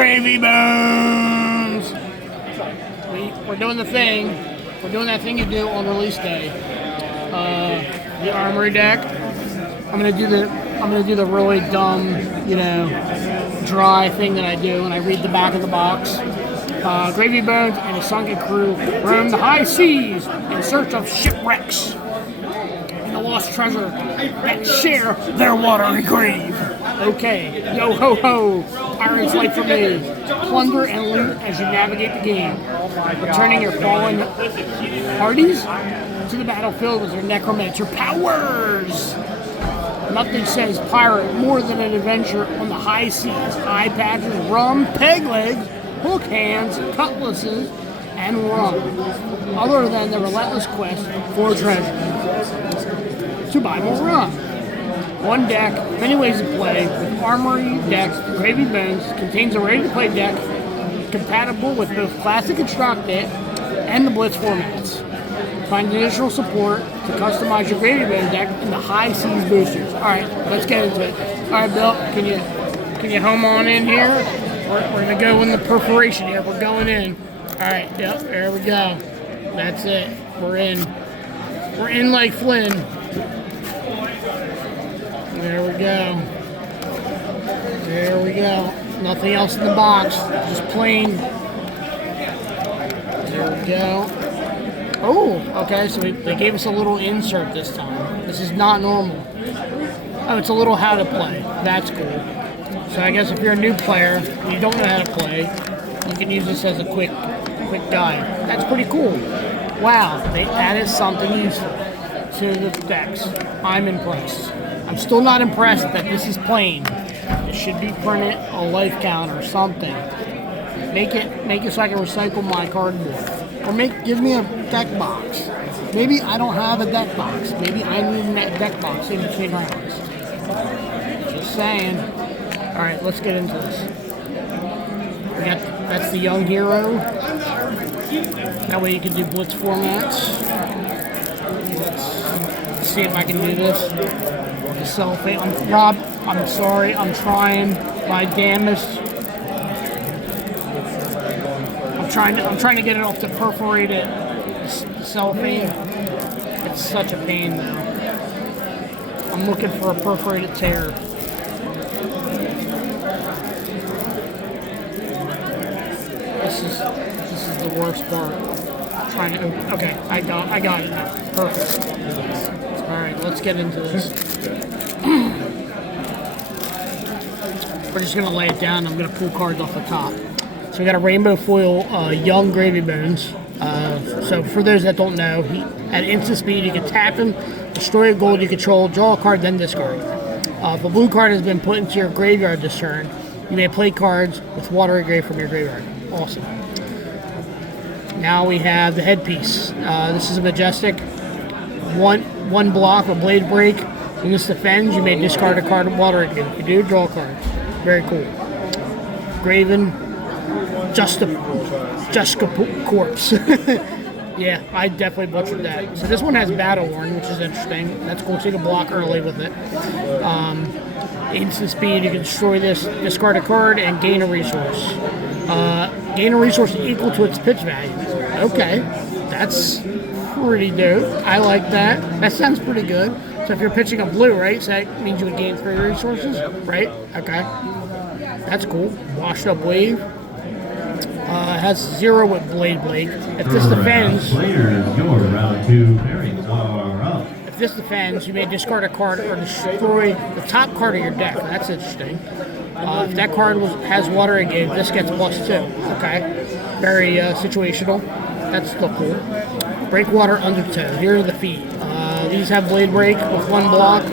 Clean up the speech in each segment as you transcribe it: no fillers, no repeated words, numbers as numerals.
Gravy Bones! We're doing the thing. We're doing that thing you do on release day. The Armory deck. I'm gonna do the really dumb, dry thing that I do, and I read the back of the box. Gravy Bones and his sunken crew roam the high seas in search of shipwrecks and the lost treasure that share their watery grave. Okay, yo ho ho, pirates like for me. Plunder and loot as you navigate the game, returning your fallen parties to the battlefield with your necromancer powers. Nothing says pirate more than an adventure on the high seas. Eye patches, rum, peg legs, hook hands, cutlasses, and rum. Other than the relentless quest for treasure. To buy more rum. One deck, many ways to play. With Armory decks, Gravy Bones contains a ready-to-play deck compatible with both Classic Constructed and the Blitz formats. Find additional support to customize your Gravy Bones deck in the High Seas boosters. All right, let's get into it. All right, Bill, can you home on in here? We're gonna go in the perforation here. We're going in. All right, yep, there we go. That's it. We're in. We're in like Flynn. There we go. There we go. Nothing else in the box. Just plain. There we go. Oh, okay, so they gave us a little insert this time. This is not normal. Oh, it's a little how to play. That's cool. So I guess if you're a new player and you don't know how to play, you can use this as a quick guide. That's pretty cool. Wow, they added something useful to the decks. I'm impressed. I'm still not impressed that this is plain. It should be printed a life count or something. Make it so I can recycle my cardboard. Or give me a deck box. Maybe I don't have a deck box. Maybe I need a deck box in between rounds. Just saying. All right, let's get into this. That's the young hero. That way you can do blitz formats. Let's see if I can do this. The cellophane. Rob, I'm sorry. I'm trying my damnedest. I'm trying to get it off the perforated cellophane. It's such a pain though. I'm looking for a perforated tear. This is the worst part. Trying to okay, I got it now. Perfect. Alright, let's get into this. We're just gonna lay it down. I'm gonna pull cards off the top. So we got a rainbow foil young Gravy Bones. So for those that don't know, at instant speed you can tap him, destroy a gold you control, draw a card, then discard. If a blue card has been put into your graveyard this turn, you may play cards with watery grave from your graveyard. Awesome. Now we have the headpiece. This is a majestic one block with blade break. When this defends, you may discard a card of watery grave. If you do, draw a card. Very cool. Graven. Just a corpse. Yeah, I definitely butchered that. So this one has battle worn, which is interesting. That's cool. So you can block early with it. Instant speed, you can destroy this, discard a card, and gain a resource. Gain a resource equal to its pitch value. Okay, that's pretty dope. I like that. That sounds pretty good. So if you're pitching a blue, right? So that means you would gain 3 resources, right? Okay, that's cool. Washed up wave. Has 0 with blade break. If this defends, if this defends, you may discard a card or destroy the top card of your deck. That's interesting. If that card has water again, this gets +2. Okay, very situational. That's still cool. Breakwater Undertow. Here are the feet. These have blade break with 1 block.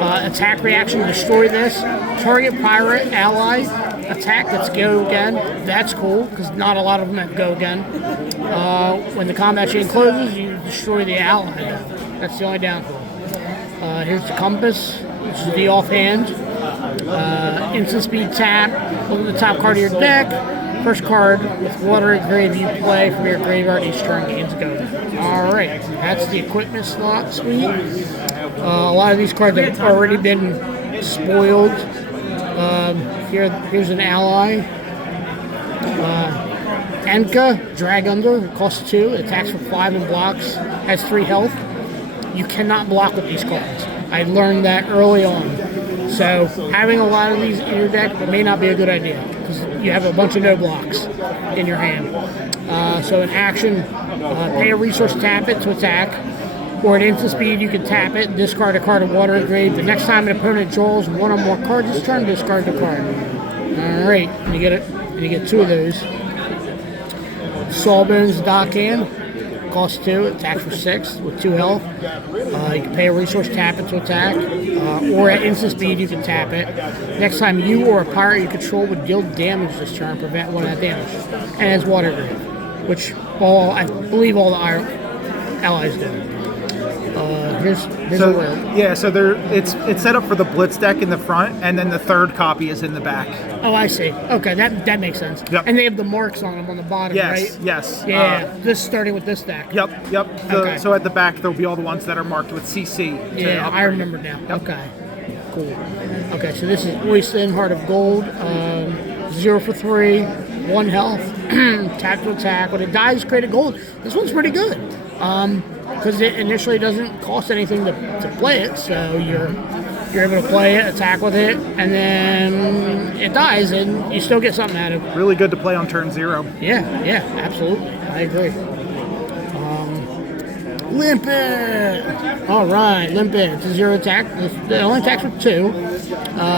Attack reaction, destroy this. Target pirate ally. Attack, let's go again. That's cool, because not a lot of them have go again. When the combat chain closes, you destroy the ally. That's the only downfall. Here's the compass, which is the offhand. Instant speed tap. Look at the top card of your deck. First card with watery grave you play from your graveyard each turn gains go. Alright, that's the equipment slot suite. A lot of these cards have already been spoiled. Here's an ally. Enka, Drag Under, costs 2, attacks for 5 and blocks, has 3 health. You cannot block with these cards. I learned that early on. So having a lot of these in your deck may not be a good idea because you have a bunch of no blocks in your hand. So in action, pay a resource, tap it to attack. Or at instant speed, you can tap it, discard a card of Water Grave. The next time an opponent draws 1 or more cards this turn, discard the card. Alright, and you get it. And you get 2 of those. Sawbones Dockhand, costs 2, attacks for 6 with 2 health. You can pay a resource, tap it to attack. Or at instant speed, you can tap it. Next time you or a pirate you control would deal damage this turn, prevent 1 of that damage. And it's Water Grave, which I believe all the allies do. Here's a word. Yeah, so it's set up for the Blitz deck in the front, and then the third copy is in the back. Oh, I see. Okay, that makes sense. Yep. And they have the marks on them on the bottom, right? Yes. Yeah, this is starting with this deck. Yep. Okay. So at the back, there'll be all the ones that are marked with CC. Yeah, I remember now. Yep. Okay, cool. Okay, so this is Oistin, Heart of Gold. 0 for 3, 1 health. Tap to attack. When it dies, create a gold. This one's pretty good. Because it initially doesn't cost anything to play it, so you're able to play it, attack with it, and then it dies, and you still get something out of it. Really good to play on turn 0. Yeah, absolutely. I agree. Limpet! Alright, Limpet. It's a 0 attack. It only attacks with 2.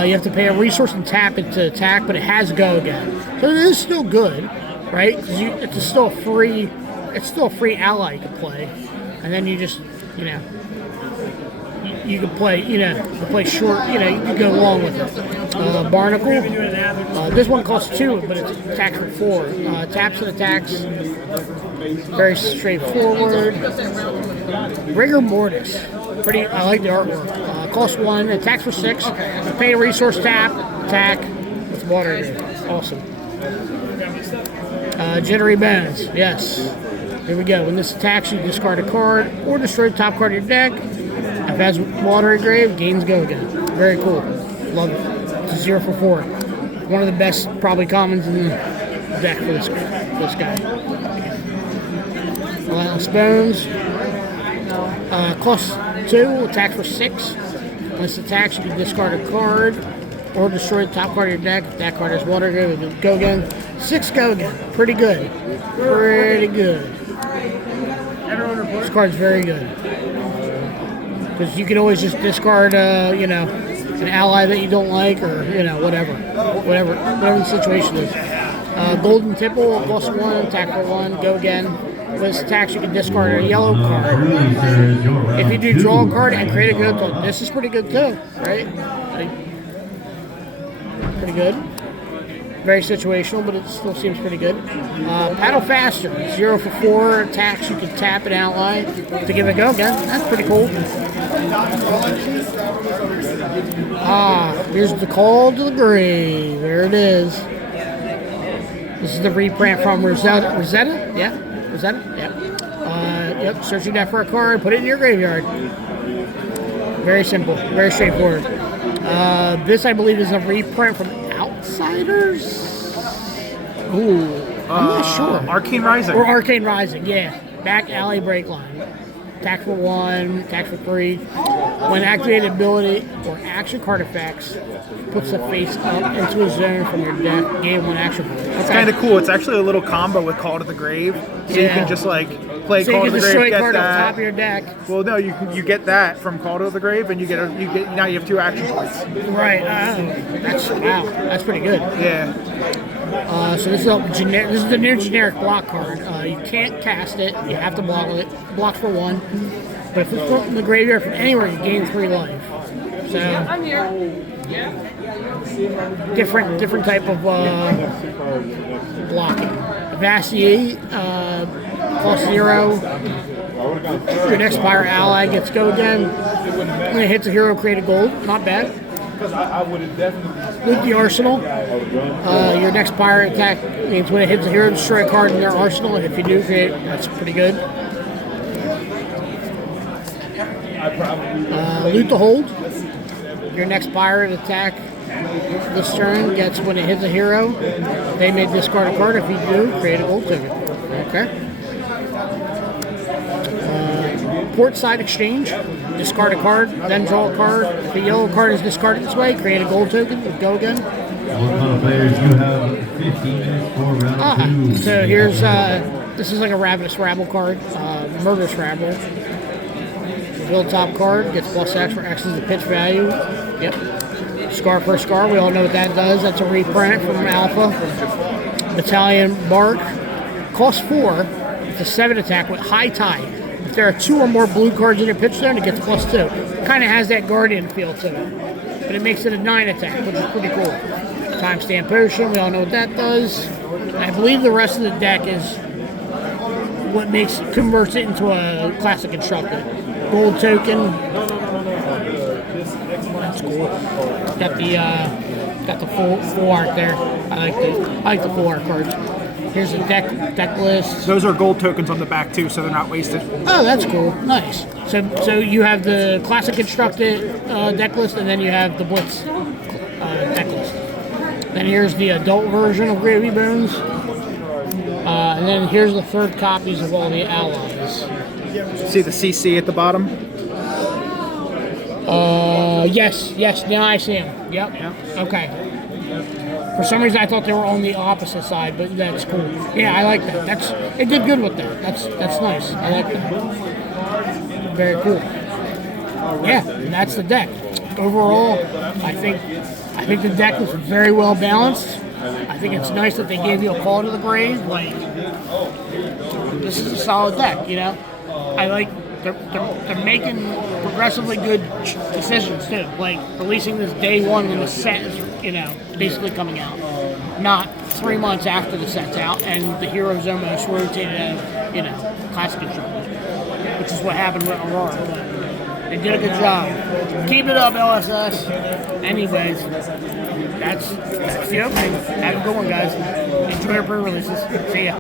You have to pay a resource and tap it to attack, but it has go again. So it is still good, right? Because it's still a free ally you can play. And then you just, you can play, play short, you can go along with it. Barnacle, this one costs 2, but it's attacks for 4. Taps and attacks, very straightforward. Rigor Mortis, I like the artwork. Costs 1, attacks for 6, pay a resource, tap, attack with Water. Awesome. Jittery Bones, yes. Here we go. When this attacks, you discard a card or destroy the top card of your deck. If it has Water Grave, gains go again. Very cool. Love it. It's a 0 for 4. One of the best, probably, commons in the deck for this guy. Last Bones. Costs 2, attacks for 6. When this attacks, you can discard a card or destroy the top card of your deck. If that card has Water Grave, go again. 6 go again. Pretty good. Pretty good. This card's very good. Because you can always just discard, an ally that you don't like, or, whatever the situation is. Golden Tipple, cost 1, attack for 1, go again. With this attacks, you can discard a yellow card. If you do draw a card and create a good one, this is pretty good too, right? Pretty good. Very situational, but it still seems pretty good. Paddle Faster, 0 for 4 attacks. You can tap an ally to give it a go again. That's pretty cool. Here's the Call to the Grave. There it is. This is the reprint from Rosetta? Yeah? Rosetta? Yep. Searching that for a card, put it in your graveyard. Very simple, very straightforward. This, I believe, is a reprint from Outsiders? Ooh, I'm not sure. Arcane Rising. Or Arcane Rising, yeah. Back alley break line. Attack for 1, attack for 3. When activated ability or action card effects, puts the face up into a zone from your deck, gain 1 action point. It's kind of cool. It's actually a little combo with Call to the Grave. So you can just play Call to the Grave, get card that. On top of your deck. Well, no, you get that from Call to the Grave, and now you have 2 action points. Right. That's pretty good. Yeah. So this is the new generic block card. You can't cast it. You have to block it. Blocks for 1. But if it's from the graveyard from anywhere, you gain 3 life. So different type of blocking. Vacillate, cost 0. Your next pirate ally gets go again. When it hits a hero, create a gold. Not bad. Loot the arsenal. Your next pirate attack means when it hits a hero, destroy a card in their arsenal. If you do create, that's pretty good. Loot the hold. Your next pirate attack This turn gets, when it hits a hero, they may discard a card. If you do, create a gold token. Okay. Port side exchange. Discard a card, then draw a card. If the yellow card is discarded this way, create a gold token. Go again. Players, you have 15 minutes for round 2. So here's, this is like a Ravenous Rabble card. Murderous Rabble. Reveal top card, gets +X for X is the pitch value. Yep. Scar per Scar, we all know what that does. That's a reprint from Alpha. Battalion Bark. Costs 4. It's a 7 attack with High Tide. If there are 2 or more blue cards in your pitch zone, it gets +2. Kind of has that Guardian feel to it. But it makes it a 9 attack, which is pretty cool. Timestamp Potion, we all know what that does. I believe the rest of the deck is what converts it into a classic constructed. Gold token. That's cool. Got the full art there. I like the full art cards. Here's the deck list. Those are gold tokens on the back too, so they're not wasted. Oh, that's cool. Nice. So you have the classic constructed deck list, and then you have the Blitz deck list. Then here's the adult version of Gravy Bones. And then here's the third copies of all the allies. See the CC at the bottom? Yes. Now I see them. Yep. Okay. For some reason, I thought they were on the opposite side, but that's cool. Yeah, I like that. It did good with that. That's nice. I like that. Very cool. Yeah, and that's the deck. Overall, I think the deck is very well balanced. I think it's nice that they gave you a call to the grave. Like, this is a solid deck, you know. I like they're making progressively good decisions too. Like releasing this day one when the set is, you know, basically coming out, not 3 months after the set's out, and the heroes almost rotated out of, you know, classic constructors, which is what happened with Aurora. But they did a good job. Keep it up, LSS. Anyways, that's the opening. Have a good one, guys. Enjoy your pre-releases. See ya.